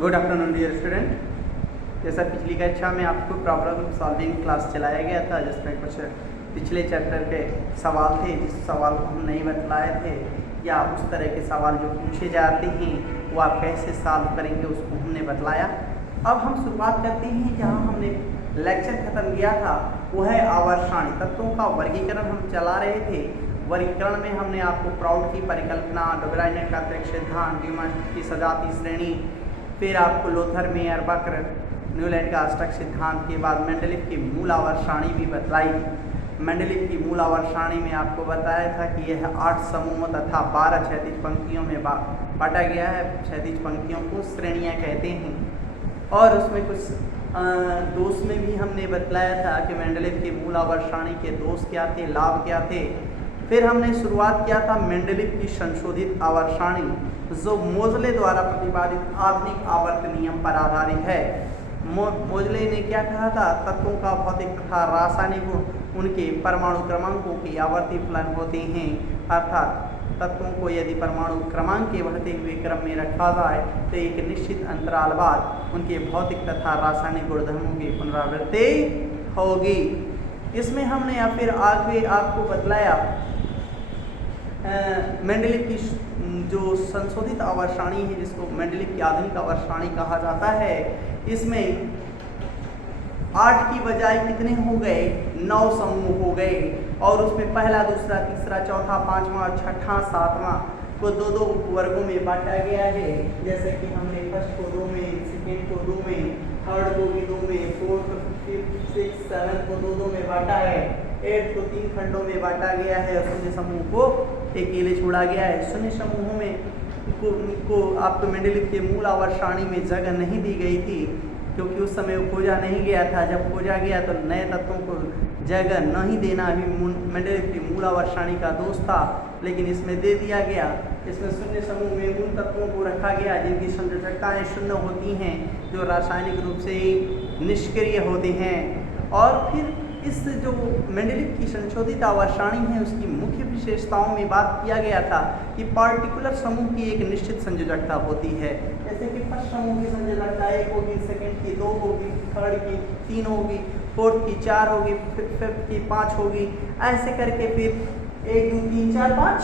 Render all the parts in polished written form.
Good afternoon dear student. जैसा पिछली कक्षा में आपको प्रॉब्लम सॉल्विंग क्लास चलाया गया था, जिसमें कुछ पिछले चैप्टर के सवाल थे जिस सवाल को हम नहीं बतलाए थे, या उस तरह के सवाल जो पूछे जाते हैं वो आप कैसे सॉल्व करेंगे उसको हमने बतलाया। अब हम शुरुआत करते हैं जहाँ हमने लेक्चर ख़त्म किया था, वो है आवर्त तत्वों का वर्गीकरण हम चला रहे थे। वर्गीकरण में हमने आपको प्राउड की परिकल्पना, डोबराइनेट का अतिरिक्त सिद्धांत, ड्यूमास की सजाती श्रेणी, फिर आपको लोथर मेयर बकर न्यूलैंड का अष्टक सिद्धांत के बाद मेंडलीव की मूल आवर्त सारणी भी बतलाई। मेंडलीव की मूल आवर्त सारणी में आपको बताया था कि यह 8 समूहों तथा 12 क्षैतिज पंक्तियों में बांटा गया है। क्षैतिज पंक्तियों को श्रेणियाँ कहते हैं। और उसमें कुछ दोष में भी हमने बतलाया था कि मेंडलीव की मूल आवर्त सारणी के दोष क्या थे, लाभ क्या थे। फिर हमने शुरुआत किया था मेंडलीव की संशोधित आवर्त सारणी, जो मोजले द्वारा प्रतिपादित आधुनिक आवर्त नियम पर आधारित है। मोजले ने क्या कहा था? तत्वों का भौतिक तथा रासायनिक गुण उनके परमाणु क्रमांकों के आवर्ती फलन होते हैं, अर्थात तत्वों को यदि परमाणु क्रमांक के बढ़ते हुए क्रम में रखा जाए तो एक निश्चित अंतराल बाद उनके भौतिक तथा रासायनिक गुणधर्मों की पुनरावृत्ति होगी। इसमें हमने या फिर आगे आपको बतलाया मेंडलीव की जो संशोधित आवर्त सारणी है, जिसको मेंडलीव की आधुनिक आवर्त सारणी कहा जाता है, इसमें 8 की बजाय कितने हो गए? 9 समूह हो गए। और उसमें पहला, दूसरा, तीसरा, चौथा, पांचवा, छठा, सातवां को दो वर्गों में बांटा गया है। जैसे कि हमने फर्स्ट को 2 में, सेकेंड को 2 में, थर्ड को भी 2 में, फोर्थ, फिफ्थ, सिक्स, सेवन को 2 में बांटा है, 8 को 3 खंडों में बांटा गया है और शून्य समूह को अकेले छोड़ा गया है। शून्य समूहों में को आपको मेंडलीव के मूल आवर्त सारणी में जगह नहीं दी गई थी, क्योंकि उस समय वो खोजा नहीं गया था। जब खोजा गया तो नए तत्वों को जगह नहीं देना भी मेंडलीव की मूल आवर्त सारणी का दोष था, लेकिन इसमें दे दिया गया। इसमें शून्य समूह में उन तत्वों को रखा गया जिनकी संयोजकताएं शून्य होती हैं, जो रासायनिक रूप से निष्क्रिय होते हैं। और फिर इस जो मेंडलीव की संशोधित आवर्त सारणी है, उसकी मुख्य विशेषताओं में बात किया गया था कि पार्टिकुलर समूह की एक निश्चित संयोजकता होती है। जैसे कि फर्स्ट समूह की संयोजकता 1 होगी, सेकंड की 2 होगी, थर्ड की 3 होगी, फोर्थ की 4 होगी, फिफ्थ की 5 होगी, ऐसे करके फिर 1 2 3 4 5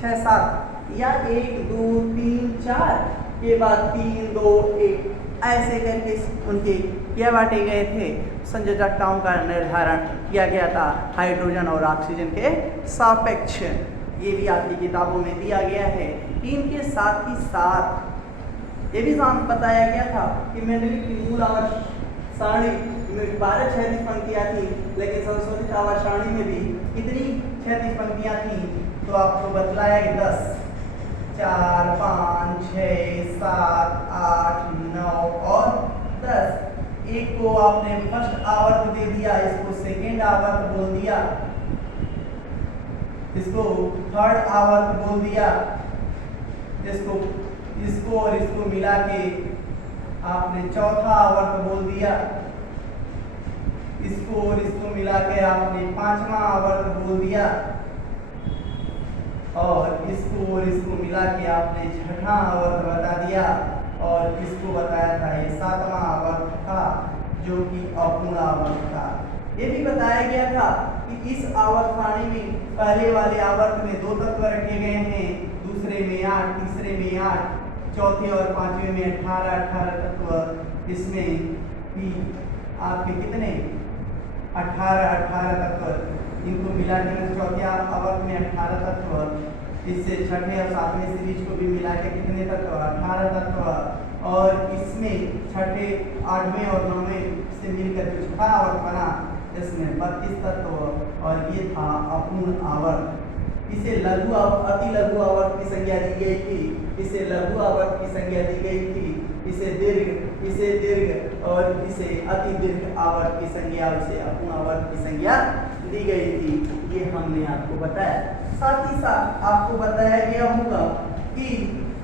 6 7 या 1 2 3 4 के बाद 3 2 1 ऐसे करके उनके क्या बांटे गए थे? संयोजकताओं का निर्धारण किया गया था हाइड्रोजन और ऑक्सीजन के सापेक्ष। ये भी आपकी किताबों में दिया गया है। इनके साथ ही साथ ये भी बताया गया था कि मेंडलीव की मूल आवर्त सारणी में 12 क्षैतिज पंक्तियां थी, लेकिन संशोधित आवर्त सारणी में भी कितनी क्षैतिज पंक्तियां थी? तो आपको बतलाया कि 10, 4, 5, 6, 7, 8, 9 और 10। एक को आपने फर्स्ट आवर्त दे दिया, इसको सेकेंड आवर्त बोल दिया, इसको थर्ड आवर्त बोल दिया, इसको और इसको मिला के आपने चौथा आवर्त बोल दिया, इसको और इसको मिला के आपने 5वां आवर्त बोल दिया, और इसको और इसको मिला के आपने 6वां आवर्त बता दिया, और इसको बताया था ये 7वां आवर्त था, जो कि अपूर्ण आवर्त था। ये भी बताया गया था कि इस आवर्त सारणी में पहले वाले आवर्त में 2 तत्व रखे गए हैं, दूसरे में 8, तीसरे में 8, चौथे और पांचवें में 18 तत्व। इसमें भी आपके कितने 18 तत्व, इनको मिला के चौथे आवर्त में 18 तत्व, इससे छठे और सातवें सीरीज को भी मिला के कितने तत्व? 18 तत्व। और इसमें छठे, 8वें और 9वें से मिलकर जो छठा आवर्त बना, इसमें 32 तत्व, और ये था अपूर्ण आवर्त। इसे लघु अति लघु आवर्त की संज्ञा दी गई थी, इसे लघु आवर्त की संज्ञा दी गई थी, इसे दीर्घ और इसे अति दीर्घ आवर्त की संज्ञा, उसे अपूर्ण आवर्त की संज्ञा दी गई थी। ये हमने आपको बताया। साथ ही साथ आपको बताया गया होगा कि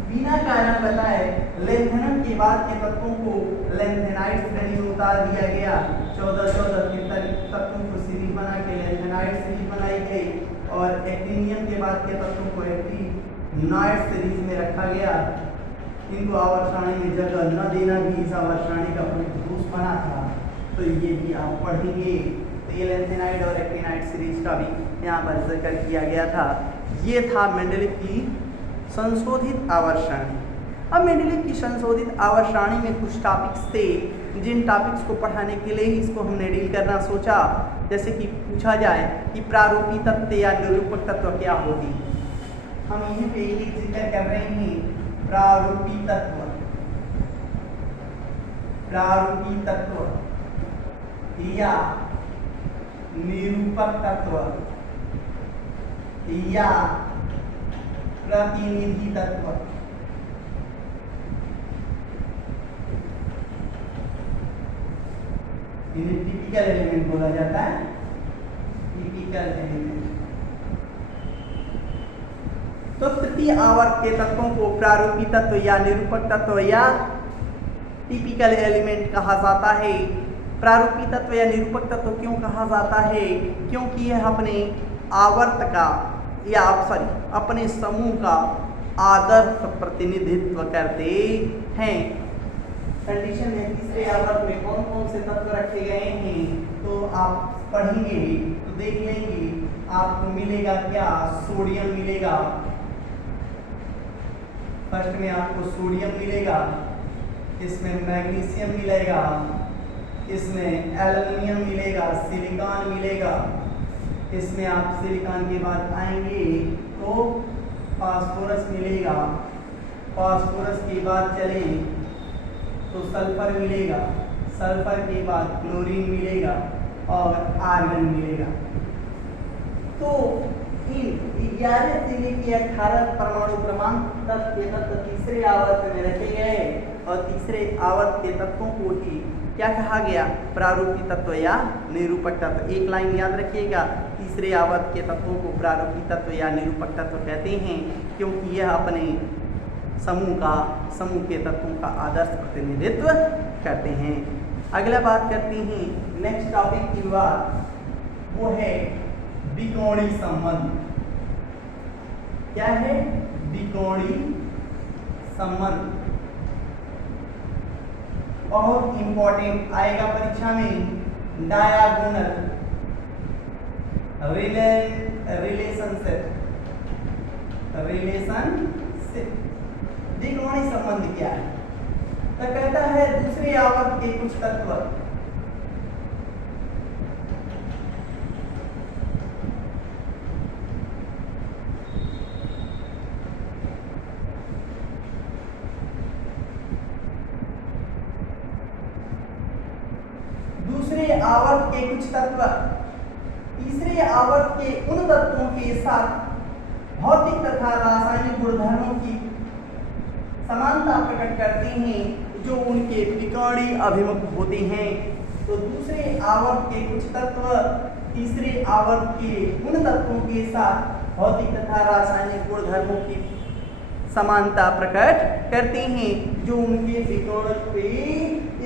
बिना कारण बताए लेंथेनम के बाद के तत्वों को लेंथेनाइट श्रेणी में उतार दिया गया। 14 के तत्वों को सीरीज बना के लेंथेनाइट सीरीज बनाई गई, और एक्टिनियम के बाद के तत्वों को एक्टिनॉइड सीरीज में रखा गया। इनको आवर्त सारणी में जगह न देना भी इस आवर्त सारणी का दोष बना था, तो ये भी आप पढ़ेंगे। तो ये लैंथेनाइड और एक्टिनाइड सीरीज का भी यहाँ पर जिक्र किया गया था। ये था मेंडेलीव की संशोधित आवर्त सारणी। अब मेंडेलीव की संशोधित आवर्त सारणी में कुछ टॉपिक्स थे, जिन टॉपिक्स को पढ़ाने के लिए ही इसको हमने डील करना सोचा। जैसे कि पूछा जाए कि प्रारूपी तत्व या निरूपक तत्व क्या होती, हम यहीं पे एक जिक्र कर रहे हैं प्रारूपी तत्व, प्रारूपी तत्व या निरूपक तत्व या प्रतिनिधि तत्व। इन्हें टिपिकल एलिमेंट बोला जाता है, टिपिकल एलिमेंट। तो तृतीय आवर्त के तत्वों को प्रारूपी तत्व या निरूपक तत्व या टिपिकल एलिमेंट कहा जाता है। प्रारूपी तत्व या निरूपक तत्व क्यों कहा जाता है? क्योंकि यह अपने आवर्त का या अपने समूह का आदर्श प्रतिनिधित्व करते हैं। कंडीशन में तीसरे आवर्त में कौन कौन से तत्व रखे गए हैं, तो आप पढ़ेंगे तो देख लेंगे, आपको मिलेगा क्या? सोडियम मिलेगा। फर्स्ट में आपको सोडियम मिलेगा, इसमें मैग्नीशियम मिलेगा, इसमें एल्युमिनियम मिलेगा, सिलिकॉन मिलेगा। इसमें आप सिलिकॉन के बाद आएंगे तो फास्फोरस मिलेगा। फास्फोरस के बाद चलें तो सल्फर मिलेगा। सल्फर के बाद क्लोरीन मिलेगा और आर्गन मिलेगा। तो इन 11 से लेकर 18 परमाणु क्रमांक तत्व तीसरे आवर्त में रखे गए और तीसरे आवर्त के तत्वों को ही क्या कहा गया? प्रारूपी तत्व या निरूपक तत्व। एक लाइन याद रखिएगा, तीसरे आवर्त के तत्वों को प्रारूपी तत्व या निरूपक तत्व कहते हैं, क्योंकि यह अपने समूह के तत्वों का आदर्श प्रतिनिधित्व करते हैं। अगला बात करते हैं नेक्स्ट टॉपिक की बात, वो है द्विकोणीय संबंध। क्या है? द्विकोणीय संबंध। बहुत इंपॉर्टेंट आएगा परीक्षा में। Diagonal relationship. द्विकोणीय संबंध क्या है? तो कहता है दूसरे आवर्त के कुछ तत्व आवर्त के कुछ तत्व तीसरे आवर्त के उन तत्वों के साथ भौतिक तथा रासायनिक गुणधर्मों की समानता प्रकट करते हैं जो उनके त्रिकोणीय अभिमुख होते हैं। तो दूसरे आवर्त के कुछ तत्व तीसरे आवर्त के उन तत्वों के साथ भौतिक तथा रासायनिक गुणधर्मों की समानता प्रकट करते हैं जो उनके त्रिकोण पे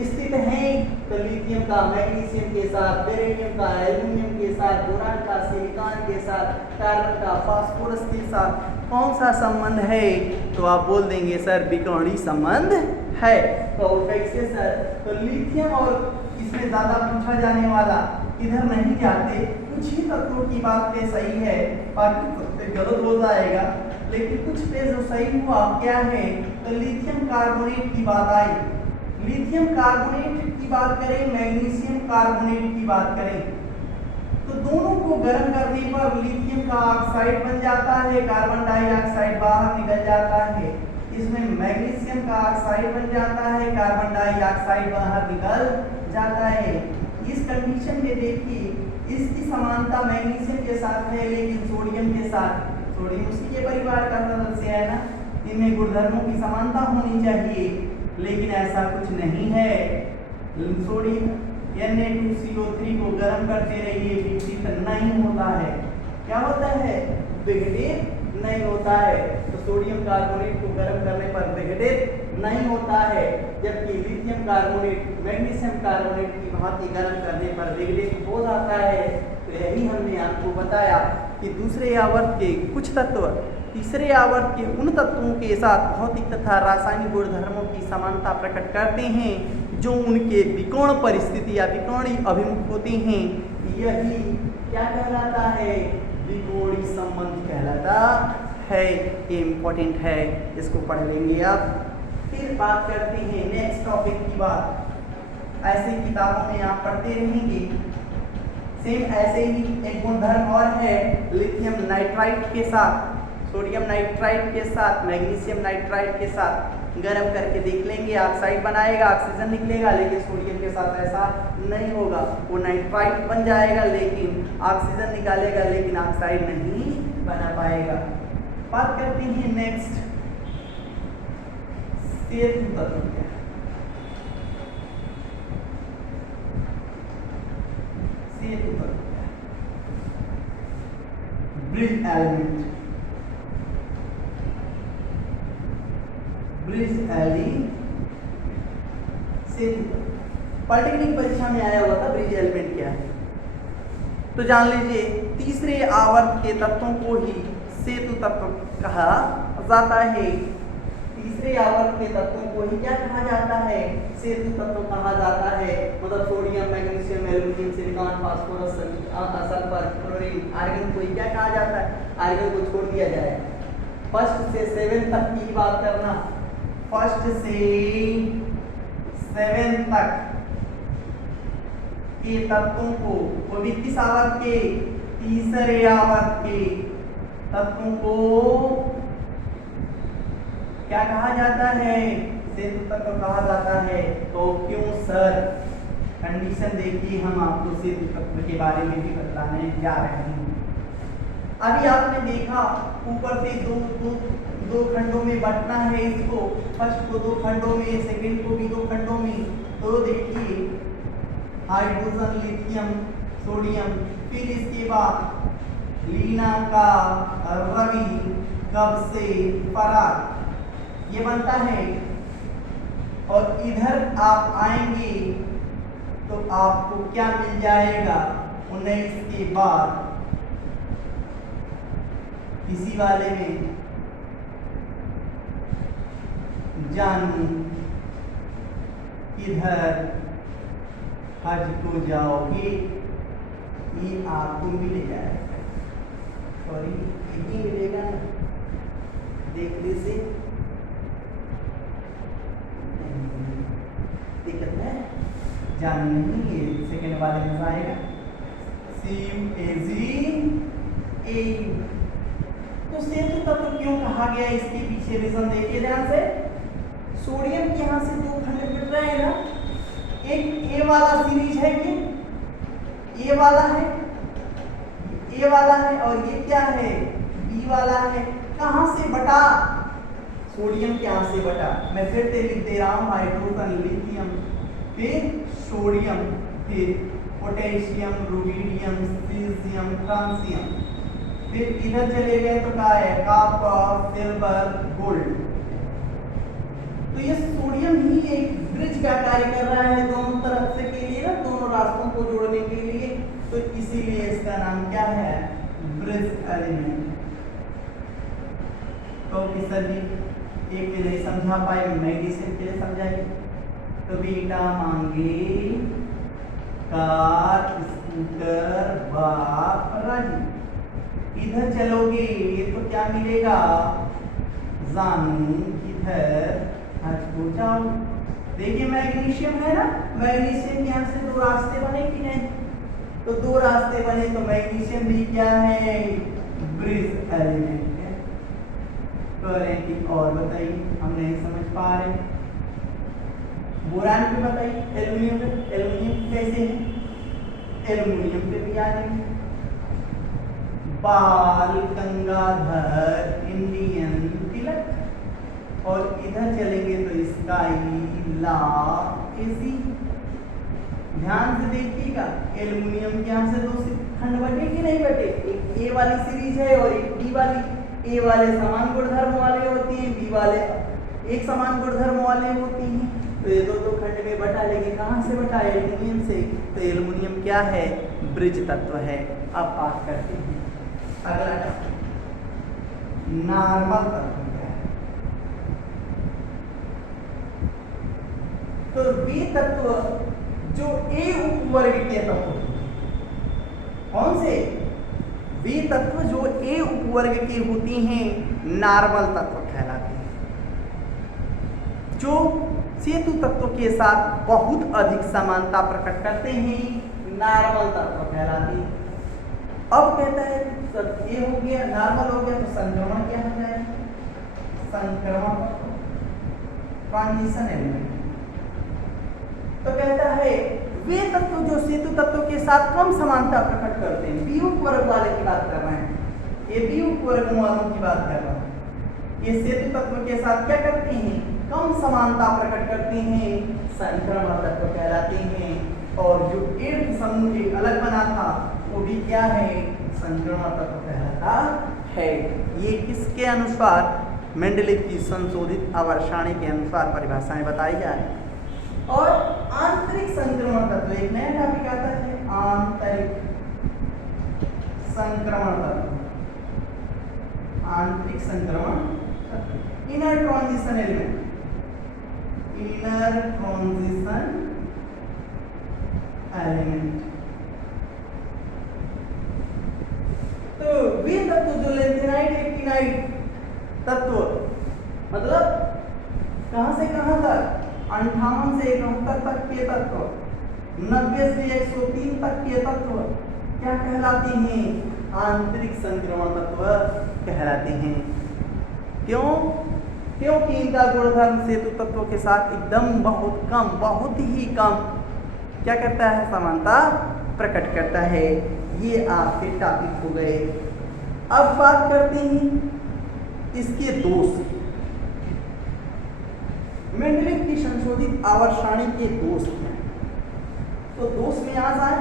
स्थित हैं। तो लिथियम का मैग्नीशियम के साथ, बेरिलियम का एल्युमिनियम के साथ, बोरान का सिलिकॉन के साथ, कार्बन का फास्फोरस के साथ कौन सा संबंध है? तो आप बोल देंगे सर त्रिकोणीय संबंध है। तो कैसे सर? तो लिथियम और इसमें ज्यादा पूछा जाने वाला इधर नहीं जाते, कुछ ही तत्वों की बात पे सही है, बाकी गलत हो जाएगा, लेकिन कुछ पे जो सही हुआ क्या है? तो लिथियम कार्बोनेट की बात आई। लिथियम कार्बोनेट की बात करें, मैग्नीशियम कार्बोनेट की बात करें, तो दोनों को गर्म करने पर लिथियम का ऑक्साइड बन जाता है, कार्बन डाइऑक्साइड बाहर निकल जाता है। इसमें मैग्नीशियम का ऑक्साइड बन जाता है, कार्बन डाइऑक्साइड बाहर निकल जाता है। इस कंडीशन में देखिए इसकी समानता मैग्नीशियम के साथ है, लेकिन सोडियम के साथ, सोडियम उसी के परिवार का सदस्य है ना, इनमें गुणधर्मों की समानता होनी चाहिए, लेकिन ऐसा कुछ नहीं है। सोडियम Na2CO3 को गर्म करते रहिए, विघटित नहीं होता है। क्या होता है? विघटित नहीं होता है। तो सोडियम कार्बोनेट को गर्म करने पर विघटित नहीं होता है, जबकि लिथियम कार्बोनेट मैग्नीशियम कार्बोनेट की भांति गर्म करने पर विघटित हो जाता है। तो यही हमने आपको बताया कि दूसरे आवर्त के कुछ तत्व तीसरे आवर्त के उन तत्वों के साथ भौतिक तथा रासायनिक गुणधर्मों की समानता प्रकट करते हैं जो उनके विकोण परिस्थिति या विकोणी अभिमुख होते हैं। यही क्या कहलाता है? विकोणी संबंध कहलाता है। ये इम्पोर्टेंट है, इसको पढ़ लेंगे आप। फिर बात करते हैं नेक्स्ट टॉपिक की बात। ऐसे किताबों में आप पढ़ते रहेंगे। सेम ऐसे ही एक गुणधर्म और है, लिथियम नाइट्राइट के साथ सोडियम नाइट्राइट के साथ मैग्नीशियम नाइट्राइट के साथ गर्म करके देख लेंगे। ऑक्साइड बनाएगा, ऑक्सीजन निकलेगा, लेकिन सोडियम के साथ ऐसा नहीं होगा। वो नाइट्राइट बन जाएगा लेकिन ऑक्सीजन निकालेगा, लेकिन ऑक्साइड नहीं बना पाएगा। बात करते हैं नेक्स्ट सेतु तत्व क्या है। सेतु तत्व क्या है? ब्रिज एलिमेंट, ब्रिज एलिमेंट सेतु। पॉलिटेक्निक परीक्षा में आया हुआ था ब्रिज एलिमेंट क्या है। तो जान लीजिए, तीसरे आवर्त के तत्वों को ही सेतु तत्व कहा जाता है। तीसरे आवर्त के तत्वों को ही क्या कहा जाता है? सेतु तत्व कहा जाता है। मतलब sodium, magnesium, aluminium, silicon, phosphorus, sulphur, chlorine, argon को ही क्या कहा जाता है? आर्गन को छोड़ दिया जाए। फर्स्ट से 7 तक की बात करना। फर्स्ट से 7 तक के तत्वों को, वो भी किस आवर्त के? तीसरे आवर्त के तत्वों को क्या कहा जाता है? सेतु तत्व कहा जाता है। तो क्यों सर? कंडीशन देखिए, हम आपको सेतु तत्व के बारे में भी बताने जा रहे हैं। अभी आपने देखा ऊपर से दो खंडों में बांटना है इसको। फर्स्ट को 2 खंडों में, सेकंड को भी 2 खंडों में। तो देखिए हाइड्रोजन, लिथियम, सोडियम, फिर इसके बाद लीना का रवि, कब से फराग, ये बनता है। और इधर आप आएंगे तो आपको क्या मिल जाएगा? 19 के बाद इसी वाले में जानू किधर हज को जाओगे, ये आपको मिल जाएगा। सॉरी, यही मिलेगा ना देखने से दिक्कत है, जान नहीं, ये सेकेंड वाले में आएगा। तो सेतु तत्व क्यों कहा गया, इसके पीछे रीजन देखिए ध्यान से। सोडियम के यहाँ से 2 खंड मिल रहे हैं ना। एक ए वाला सीरीज है, ये ए वाला है, ए वाला है, और ये क्या है? बी वाला है। कहाँ से बटा? सोडियम के यहाँ से बटा। मैं फिर से लिख दे रहा हूँ, हाइड्रोजन, लिथियम, फिर सोडियम, फिर पोटेशियम, रुबिडियम, सीजियम, फ्रांसियम, फिर इधर चले गए तो क्या है? Copper, silver, gold. तो ये सोडियम ही एक ब्रिज का कार्य कर रहा है दोनों तरफ से के लिए ना, दोनों रास्तों को जोड़ने के लिए। तो इसीलिए इसका नाम क्या है? Bridge element. तो सर जी एक में नहीं समझा पाए, मैग्नीशियम के लिए समझाइए। तो बेटा मांगे कार, स्कूटर, बाप, राजी। इधर चलोगे तो क्या मिलेगा? जानू किधर हज को जाओ। देखिए मैग्नीशियम है ना, मैग्नीशियम यहाँ से 2 रास्ते बने कि नहीं? तो 2 रास्ते बने तो मैग्नीशियम भी क्या है? ब्रिज एलिमेंट है। करेंगे और बताइए, हम नहीं समझ पा रहे। बोरान पे बताइए, एल्युमिनियम पे। एल्युमिनियम कैसे है? एल्युमिनियम पे भी आ जाएंगे। बाल गंगाधर, इंडियन तिलक, और इधर चलेंगे तो स्काई, ला, एसी। ध्यान से देखिएगा, एल्युमिनियम के यहाँ से 2 खंड बटे कि नहीं बटे? एक ए वाली सीरीज है और एक बी वाली। ए वाले समान गुणधर्म वाले होती हैं, बी वाले एक समान गुणधर्म वाले होती हैं। तो ये 2 खंड में बटा, लेकिन कहाँ से बटा? एल्युमिनियम से। तो एल्युमिनियम क्या है? ब्रिज तत्व है। अब बात करते हैं अगला टॉपिक, नॉर्मल तत्व क्या है? तो वे तत्व जो ए उपवर्ग के तत्व होते हैं, कौन से? वे तत्व जो ए उपवर्ग की होती हैं नॉर्मल तत्व कहलाते हैं। जो सेतु तत्व के साथ बहुत अधिक समानता प्रकट करते हैं नॉर्मल तत्व कहलाते हैं। अब कहता है सब ये हो गया, नॉर्मल हो गया, तो संक्रमण क्या हो जाएगा? संक्रमण ट्रांजिशन एलिमेंट। तो कहता है वे तत्व जो सेतु तत्व के साथ कम समानता प्रकट करते हैं, बी उपवर्ग वाले की बात कर रहे हैं, ये बी उपवर्ग वालों की बात कर रहा हूं। ये सेतु तत्व के साथ क्या करते हैं? कम समानता प्रकट करते हैं, संक्रमण तत्व कहलाते हैं। और जो ईर्ध समूह एक अलग बना था वो भी क्या है? संक्रमण तत्व कहलाता है। ये किसके अनुसार? मेंडलीव की संशोधित आवर्त सारणी के अनुसार परिभाषाएं बताई जा रही हैं। और आंतरिक संक्रमण तत्व, एक नया टॉपिक आता है, आंतरिक संक्रमण तत्व। आंतरिक संक्रमण तत्व, inner transition element, inner transition element. तो वे तत्व जो लेंथेनाइट एक्टिनाइट तत्व, मतलब कहां से कहां तक? 58 से 71 तक के तत्व, 90 से 103 तक के तत्व क्या कहलाते हैं? आंतरिक संक्रमण तत्व कहलाते हैं। क्यों? क्योंकि इनका गुणधर्म सेतु तत्वों के साथ एकदम बहुत ही कम क्या करता है? समानता प्रकट करता है। ये आपके टॉपिक हो गए। अब बात करते हैं इसके दोष। मेंडलीव की संशोधित आवर्त सारणी के दोष हैं। तो दोष में आ जाए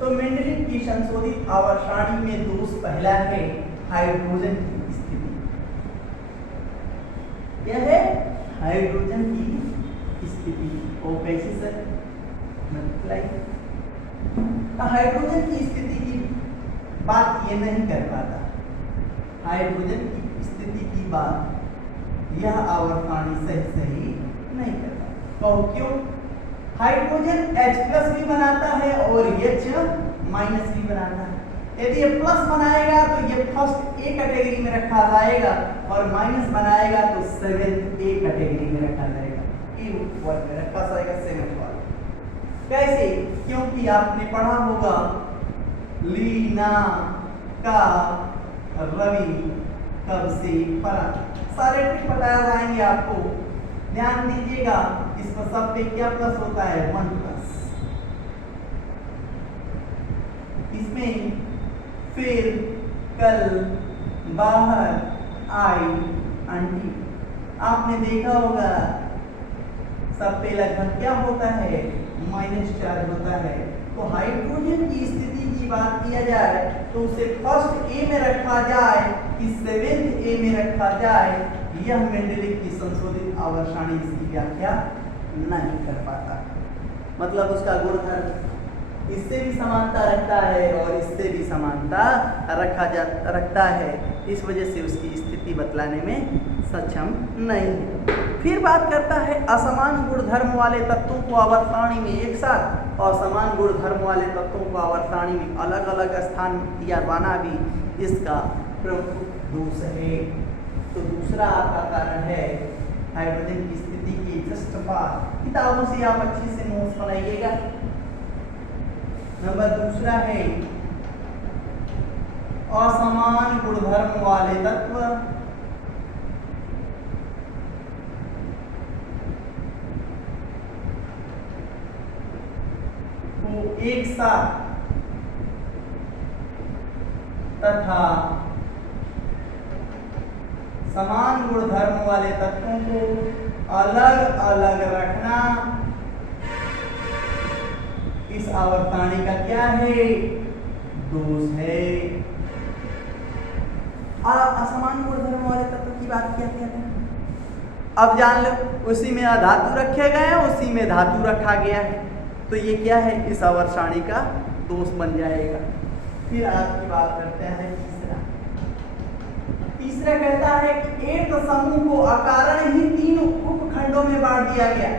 तो मेंडलीव की संशोधित आवर्त सारणी में दोष पहला है हाइड्रोजन की स्थिति। क्या है? हाइड्रोजन की स्थिति। वो कैसे सर? हाइड्रोजन की स्थिति की बात ये नहीं कर पाता। हाइड्रोजन की स्थिति की बात यह आवर्त सारणी सही नहीं करता। कहो क्यों? हाइड्रोजन H+ भी बनाता है और H- भी बनाता है। यदि ये प्लस बनाएगा तो ये फर्स्ट ए कैटेगरी में रखा जाएगा और माइनस बनाएगा तो सेवेंथ ए कैटेगरी में रखा जाएगा, ई वर्ग में रखा जाएगा सेवेंथ वाला। कैसे? क्योंकि आपने पढ़ा होगा लीना का रवि कब से परा, सारे ट्रिक बताया जाएंगे आपको। ध्यान दीजिएगा, इस पर सब पे क्या प्लस होता है? 1+। इसमें फिर कल बाहर आई आंटी, आपने देखा होगा सब पे लगभग क्या होता है? माइनस चार्ज होता है। तो हाइड्रोजन की स्थिति की बात किया जाए तो उसे फर्स्ट ए में रखा जाए कि सेवेंथ ए में रखा जाए, यह मेंडलीव की संशोधित आवर्त सारणी इसकी व्याख्या नहीं कर पाता। मतलब उसका गुणधर्म इससे भी समानता रखता है और इससे भी समानता रखता है, इस वजह से उसकी स्थिति बतलाने में सक्षम नहीं है। फिर बात करता है असमान गुणधर्म वाले तत्वों को आवर्त सारणी में एक साथ और समान गुणधर्म वाले तत्वों को आवर्त सारणी में अलग अलग स्थान दिया जाना भी इसका प्रमुख दोष है। तो दूसरा आपका कारण है हाइड्रोजन की स्थिति की जस्ट बाद। किताबों से आप अच्छे से नोट्स बनाइएगा। नंबर दूसरा है असमान गुणधर्म वाले तत्व को एक साथ तथा समान गुणधर्म वाले तत्वों को अलग अलग रखना इस आवर्त सारणी का क्या है? दोष है। असमान गुणधर्म वाले तत्व की बात क्या कहते हैं? अब जान लो, उसी में अधातु रखे गए हैं, उसी में धातु रखा गया है, तो ये क्या है? इस आवर्त सारणी का दोष बन जाएगा। फिर आपकी बात करते हैं तीसरा। तीसरा कहता है कि एक समूह को अकारण ही 3 उपखंडों में बांट दिया गया।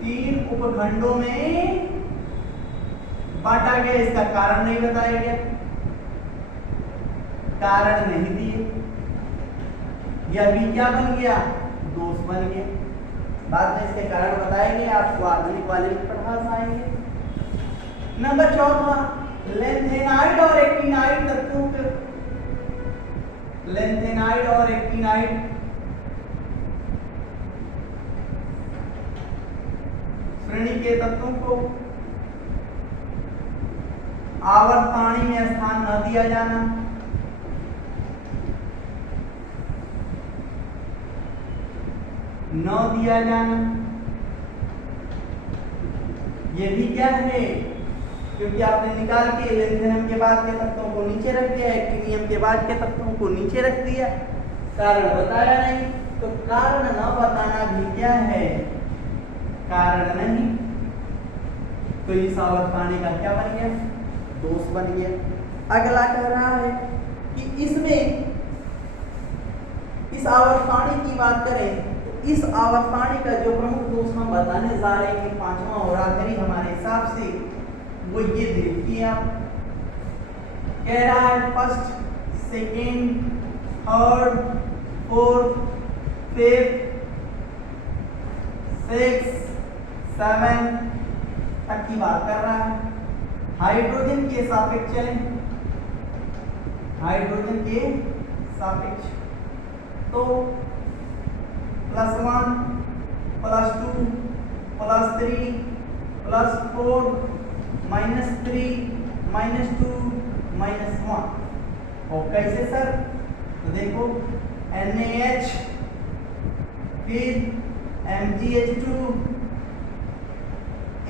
3 उपखंडों में बांटा गया, इसका कारण नहीं बताया गया, कारण नहीं दिए, यह भी क्या बन गया, दोष बन गया। बाद में इसके कारण बताएंगे, आपको आधुनिक वाले में पढ़ा आएंगे। नंबर चौथा, लेंथेनाइड और एक्टिनाइड तत्वों के, लेंथेनाइड और एक्टिनाइड श्रेणी के तत्वों को आवर्त सारणी में स्थान न दिया जाना, न दिया जाना, ये भी क्या है, क्योंकि आपने निकाल के लेंथेनियम के बाद के तत्वों को नीचे रख दिया, एक्टिनियम के बाद के तत्वों को नीचे रख दिया, कारण बताया नहीं, तो कारण न बताना भी क्या है, कारण नहीं, तो इस आवर्त का क्या बन गया, दोष बन गया। अगला कह रहा है कि इसमें इस आवर्त की बात करें, इस आवर्त का जो प्रमुख दोष हम बताने जा रहे हैं, पांचवा और आखिरी हमारे हिसाब से, वो ये देखिए आप, कह रहा है first, second, third, fourth, fifth, six, seven तक की बात कर रहा है। हाइड्रोजन के सापेक्ष चलें, हाइड्रोजन के सापेक्ष, तो +1, +2, +3, +4, -3, -2, -1, और कैसे सर, तो देखो NaH, फिर MgH2,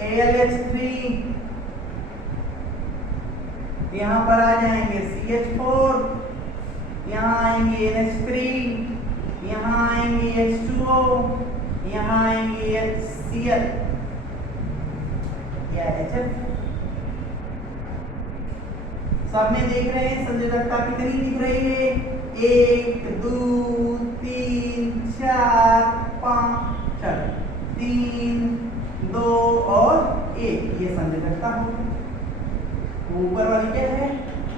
AlH3, यहाँ पर आ जाएंगे CH4, यहाँ आएंगे NH3, यहाँ आएंगे H2O, यहाँ आएंगे HCl या HF। सब में देख रहे हैं संयोजकता कितनी दिख रही है, 1, 2, 3, 4, 5, 3, 2 और 1, ये संयोजकता होगी। ऊपर वाली क्या है,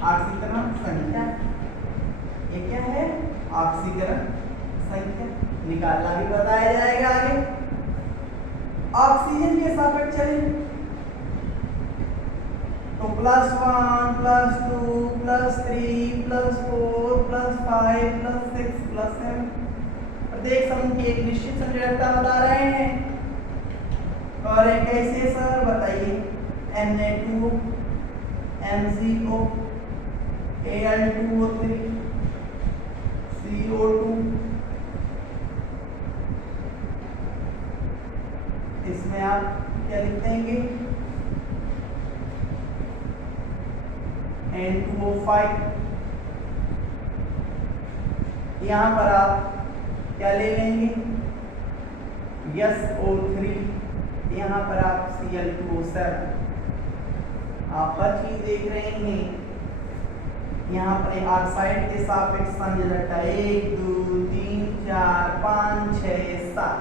ऑक्सीकरण संख्या, ये क्या है, ऑक्सीकरण संख्या, निकालना भी बताया जाएगा आगे। ऑक्सीजन के सापेक्ष चलें, तो +1, +2, +3, +4, +5, +6, +7, प्रत्येक समूह की एक निश्चित संयोजकता बता रहे हैं। और एक कैसे सर बताइए, Na2, MgO, Al2O3, CO2, इसमें आप क्या लिख देंगे, N2O5, यहाँ पर आप क्या ले लेंगे, SO3, यहाँ पर आप Cl2O7, आप हर चीज देख रहे हैं। यहाँ पर ऑक्साइड के सापेक्ष संयोजकता 1, 2, 3, 4, 5, 6, 7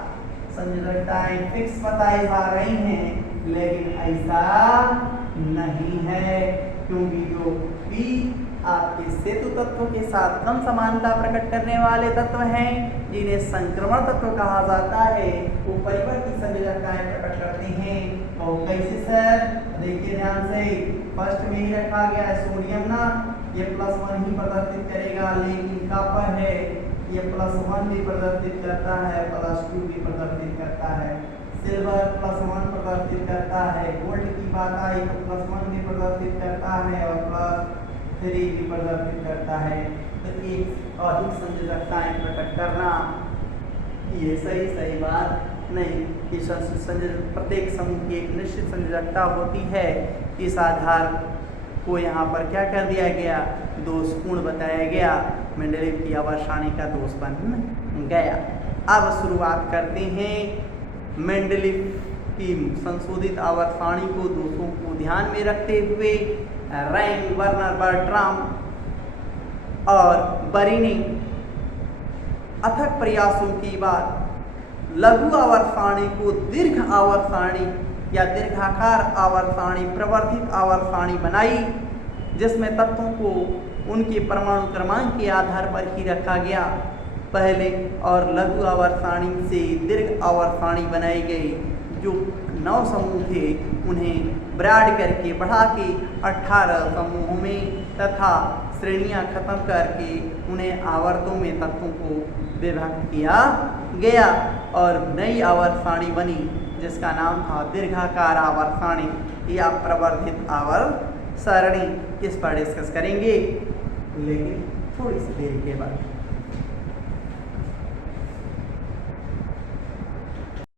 संयोजकताएं फिक्स बताई जा रही हैं, लेकिन ऐसा नहीं है, क्योंकि जो भी आपके सेतु तत्वों के साथ कम समानता प्रकट करने वाले तत्व हैं, जिन्हें संक्रमण तत्व कहा जाता है, वो परिवर्ती संयोजकताएं प्रकट करते हैं। और कैसे सर, देखिए ध्यान से, फर्स्ट में ही रखा गया है सोडियम ना, ये +1 ही प्रदर्शित करेगा, लेकिन कॉपर है ये +1 भी प्रदर्शित करता है, +2 भी प्रदर्शित करता है, सिल्वर +1 प्रदर्शित करता है, गोल्ड की बात आई तो +1 भी प्रदर्शित करता है और +3 भी प्रदर्शित करता है। तो एक अधिक संयोजकताएं प्रकट करना ये सही बात नहीं, कि प्रत्येक समूह की एक निश्चित संयोजकता होती है। इस आधार को यहाँ पर क्या कर दिया गया, दोषपूर्ण बताया गया, मेंडेलीव की आवर्त सारणी का दोष बन गया। अब शुरुआत करते हैं मेंडेलीव की संशोधित आवर्त सारणी को दोषों को ध्यान में रखते हुए रैंग, वर्नर बर्ट्राम और बरी ने अथक प्रयासों के बाद लघु आवर्त सारणी को दीर्घ आवर्त सारणी या दीर्घाकार आवर्त सारणी, प्रवर्धित आवर्त सारणी बनाई, जिसमें तत्वों को उनके परमाणु क्रमांक के आधार पर ही रखा गया। पहले और लघु आवर्त सारणी से दीर्घ आवर्त सारणी बनाई गई। जो 9 समूह थे उन्हें ब्रैड करके बढ़ा के 18 समूहों में तथा श्रेणियां खत्म करके उन्हें आवर्तों में तत्वों को विभक्त किया गया और नई आवर्त सारणी बनी जिसका नाम था दीर्घाकार आवर्त सारणी या प्रवर्धित आवर्त सारणी। इस पर डिस्कस करेंगे लेकिन थोड़ी सी देर के बाद।